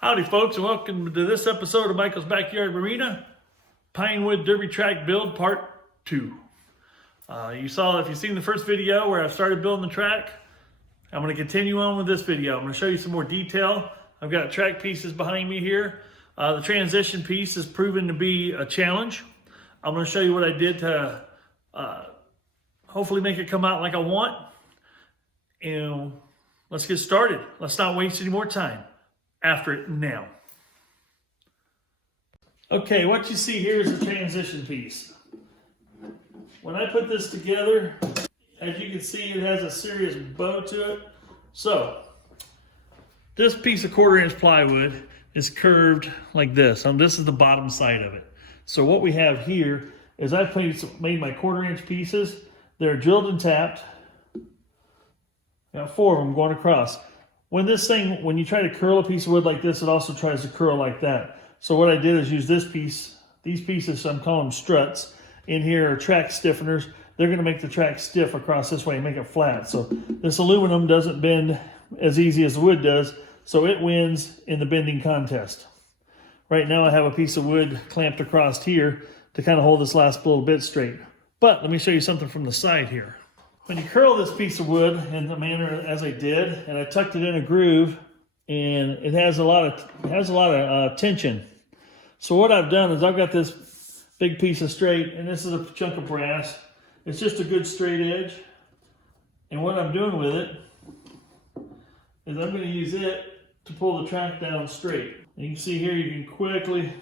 Howdy folks, and welcome to this episode of Michael's Backyard Marina, Pinewood Derby Track Build Part 2. If you've seen the first video where I started building the track, I'm going to continue on with this video. I'm going to show you some more detail. I've got track pieces behind me here. The transition piece has proven to be a challenge. I'm going to show you what I did to hopefully make it come out like I want. And let's get started. Let's not waste any more time. After it now. Okay, what you see here is a transition piece. When I put this together, as you can see, it has a serious bow to it. So, this piece of 1/4-inch plywood is curved like this. This is the bottom side of it. So what we have here is I've made my 1/4-inch pieces. They're drilled and tapped. Got 4 of them going across. When you try to curl a piece of wood like this, it also tries to curl like that. So what I did is use these pieces, I'm calling them struts. In here are track stiffeners. They're gonna make the track stiff across this way and make it flat. So this aluminum doesn't bend as easy as the wood does, so it wins in the bending contest. Right now I have a piece of wood clamped across here to kind of hold this last little bit straight. But let me show you something from the side here. When you curl this piece of wood in the manner as I did, and I tucked it in a groove, and it has a lot of tension. So what I've done is I've got this big piece of straight, and this is a chunk of brass. It's just a good straight edge. And what I'm doing with it is I'm going to use it to pull the track down straight. And you can see here, you can quickly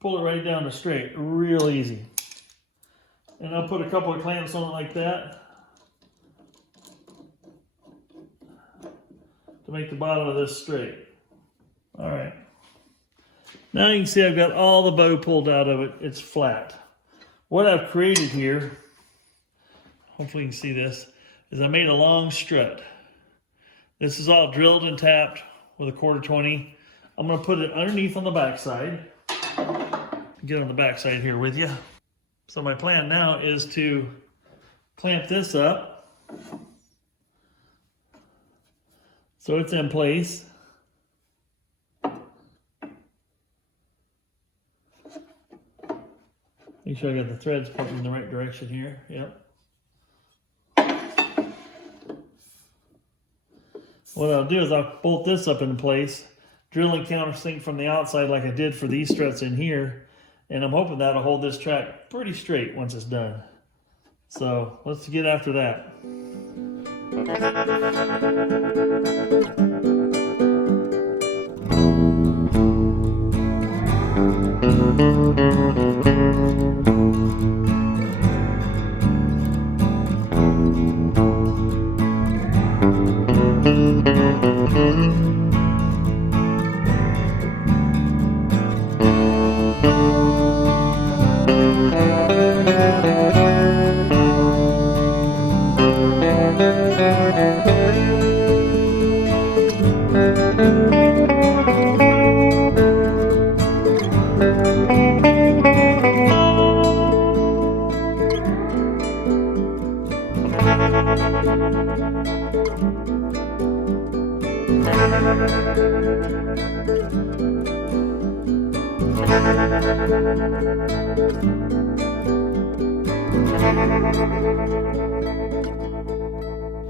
pull it right down to straight, real easy. And I'll put a couple of clamps on it like that to make the bottom of this straight. All right. Now you can see I've got all the bow pulled out of it. It's flat. What I've created here, hopefully you can see this, is I made a long strut. This is all drilled and tapped with a 1/4-20. I'm going to put it underneath on the backside. Get on the backside here with you. So my plan now is to clamp this up so it's in place. Make sure I got the threads pointing in the right direction here. Yep. What I'll do is I'll bolt this up in place, drill and countersink from the outside like I did for these struts in here. And I'm hoping that'll hold this track pretty straight once it's done. So let's get after that.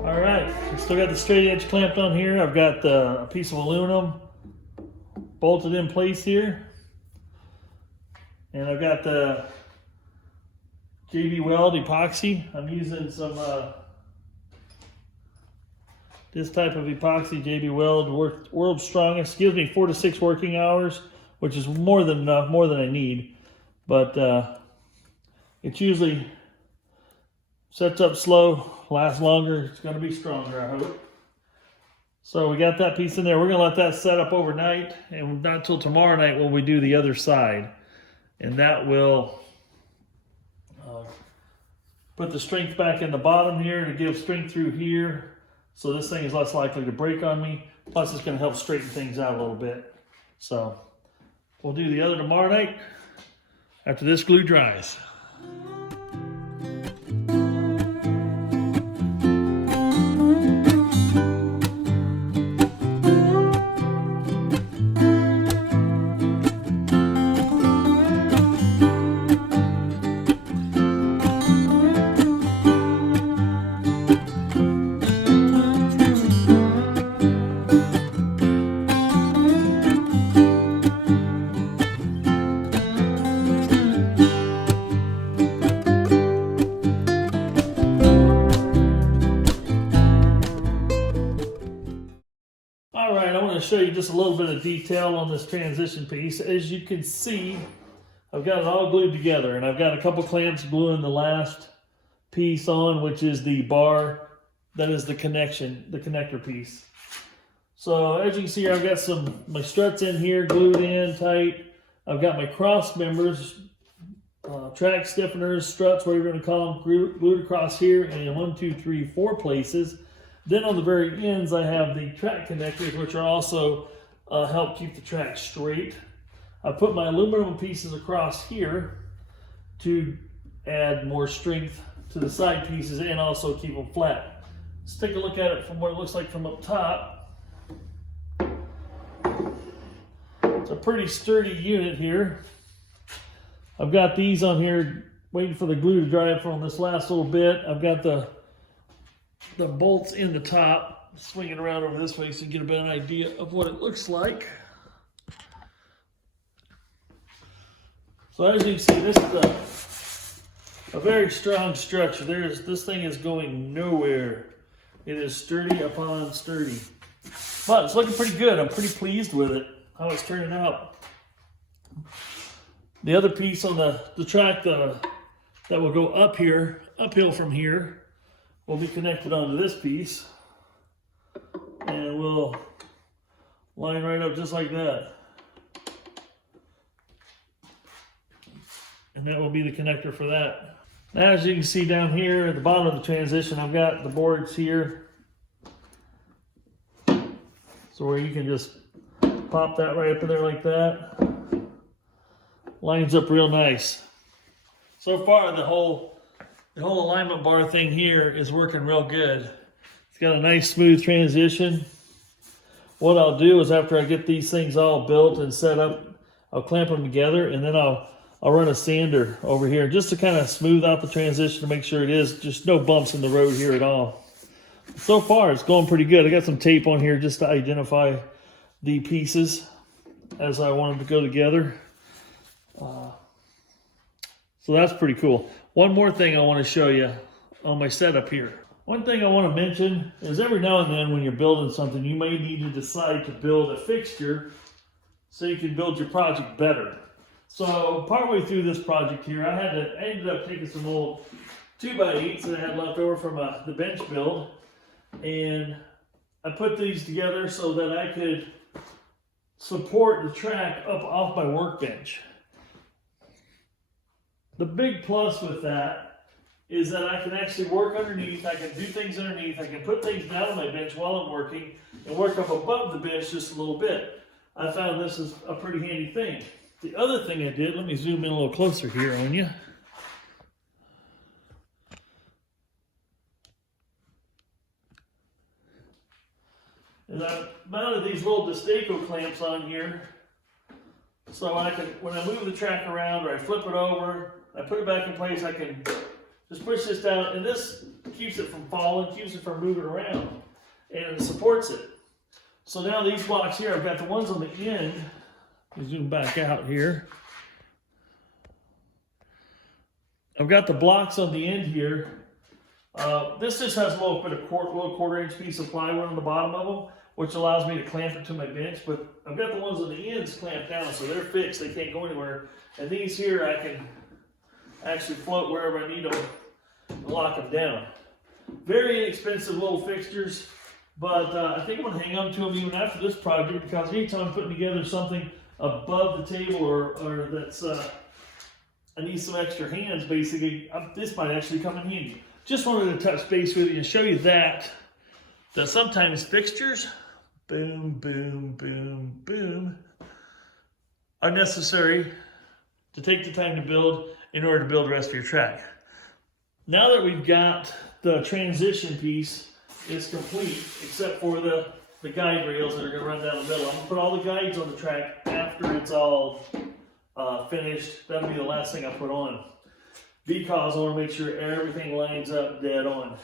All right, I still got the straight edge clamped on here. I've got a piece of aluminum bolted in place here. And I've got the JB Weld epoxy. I'm using some this type of epoxy, JB Weld, world's strongest. Gives me 4 to 6 working hours, which is more than enough, more than I need. But it's usually sets up slow, lasts longer. It's going to be stronger, I hope. So we got that piece in there. We're going to let that set up overnight, and not until tomorrow night when we do the other side. And that will put the strength back in the bottom here to give strength through here. So this thing is less likely to break on me. Plus it's going to help straighten things out a little bit. So we'll do the other tomorrow night after this glue dries. All right, I want to show you just a little bit of detail on this transition piece. As you can see, I've got it all glued together, and I've got a couple clamps gluing the last piece on, which is the bar. That is the connector piece. So as you can see, I've got my struts in here glued in tight. I've got my cross members, track stiffeners, struts, whatever you're going to call them, glued across here in 1, 2, 3, 4 places. Then on the very ends, I have the track connectors, which are also help keep the track straight. I put my aluminum pieces across here to add more strength to the side pieces and also keep them flat. Let's take a look at it from what it looks like from up top. It's a pretty sturdy unit here. I've got these on here waiting for the glue to dry up on this last little bit. I've got the bolts in the top. Swing it around over this way so you get a better idea of what it looks like. So as you can see, this is a very strong structure. This thing is going nowhere. It is sturdy upon sturdy. But it's looking pretty good. I'm pretty pleased with it, how it's turning out. The other piece on the track that will go uphill from here, will be connected onto this piece. And we'll line right up just like that. And that will be the connector for that. Now, as you can see down here at the bottom of the transition, I've got the boards here. So where you can just pop that right up in there like that. Lines up real nice. So far, the whole alignment bar thing here is working real good. It's got a nice smooth transition. What I'll do is after I get these things all built and set up, I'll clamp them together, and then I'll run a sander over here just to kind of smooth out the transition to make sure it is just no bumps in the road here at all. So far, it's going pretty good. I got some tape on here just to identify the pieces as I want them to go together. So that's pretty cool. One more thing I want to show you on my setup here. One thing I want to mention is every now and then when you're building something, you may need to decide to build a fixture so you can build your project better. So partway through this project here, I ended up taking some old 2x8s that I had left over from the bench build, and I put these together so that I could support the track up off my workbench. The big plus with that is that I can actually work underneath, I can do things underneath, I can put things down on my bench while I'm working and work up above the bench just a little bit. I found this is a pretty handy thing. The other thing I did, let me zoom in a little closer here on you. Is I mounted these little Destaco clamps on here so I can, when I move the track around or I flip it over, I put it back in place, I can just push this down, and this keeps it from falling, keeps it from moving around, and it supports it. So now these blocks here, I've got the ones on the end. Zoom back out here. I've got the blocks on the end here. This just has a little bit of little quarter-inch piece of plywood on the bottom of them, which allows me to clamp it to my bench. But I've got the ones on the ends clamped down, so they're fixed. They can't go anywhere. And these here, I can actually float wherever I need them and lock them down. Very inexpensive little fixtures, but I think I'm going to hang on to them even after this project, because anytime I'm putting together something above the table or that's I need some extra hands, basically, this might actually come in handy. Just wanted to touch base with you and show you that sometimes fixtures, boom, boom, boom, boom, are necessary to take the time to build in order to build the rest of your track. Now that we've got the transition piece is complete, except for the guide rails that are going to run down the middle. I'm going to put all the guides on the track after it's all finished. That'll be the last thing I put on, because I want to make sure everything lines up dead on.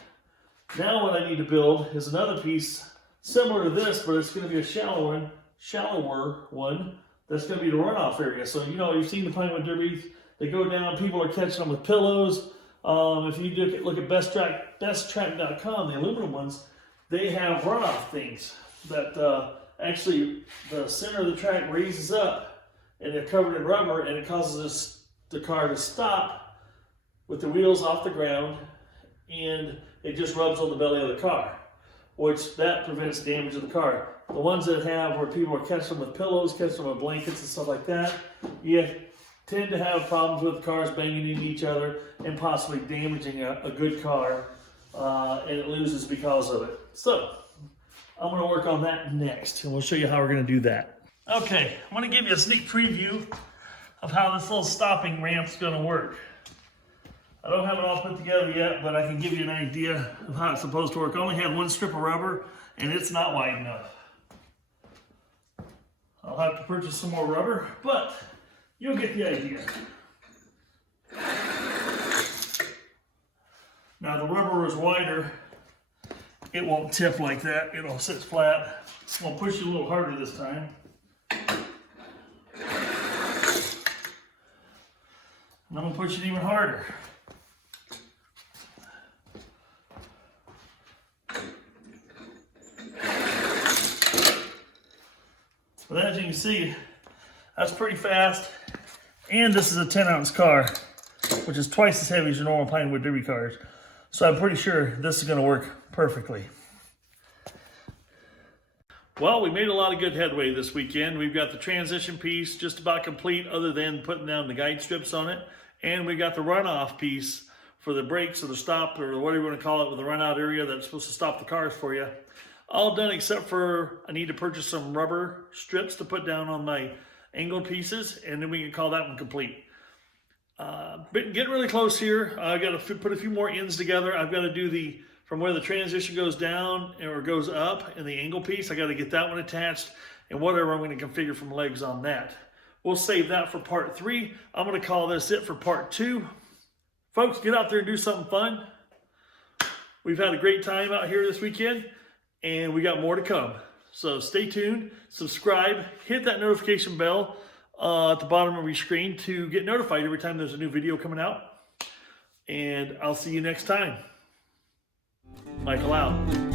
Now what I need to build is another piece similar to this, but it's going to be a shallower one that's going to be the runoff area. So, you know, you've seen the Pinewood Derby, they go down, people are catching them with pillows. If you look at besttrack.com, the aluminum ones, they have runoff things that actually the center of the track raises up and they're covered in rubber, and it causes the car to stop with the wheels off the ground, and it just rubs on the belly of the car, which that prevents damage of the car. The ones that have where people are catching them with pillows, catching them with blankets and stuff like that, you tend to have problems with cars banging into each other and possibly damaging a good car, and it loses because of it. So I'm going to work on that next, and we'll show you how we're going to do that. Okay, I'm going to give you a sneak preview of how this little stopping ramp's going to work. I don't have it all put together yet, but I can give you an idea of how it's supposed to work. I only have one strip of rubber, and it's not wide enough. I'll have to purchase some more rubber, but you'll get the idea. Now the rubber is wider. It won't tip like that. It'll sit flat. I'm gonna push you a little harder this time. And I'm gonna push it even harder. But as you can see, that's pretty fast. And this is a 10-ounce car, which is twice as heavy as your normal Pinewood Derby cars. So I'm pretty sure this is gonna work perfectly. Well, we made a lot of good headway this weekend. We've got the transition piece just about complete, other than putting down the guide strips on it. And we got the runoff piece for the brakes or the stop, or whatever you want to call it, with the runout area that's supposed to stop the cars for you. All done except for I need to purchase some rubber strips to put down on my angled pieces, and then we can call that one complete. But getting really close here. I got to put a few more ends together. I've got to do from where the transition goes down or goes up in the angle piece. I got to get that one attached, and whatever I'm going to configure from legs on that. We'll save that for part 3. I'm going to call this it for part 2. Folks, get out there and do something fun. We've had a great time out here this weekend, and we got more to come. So stay tuned, subscribe, hit that notification bell at the bottom of your screen to get notified every time there's a new video coming out. And I'll see you next time. Michael out.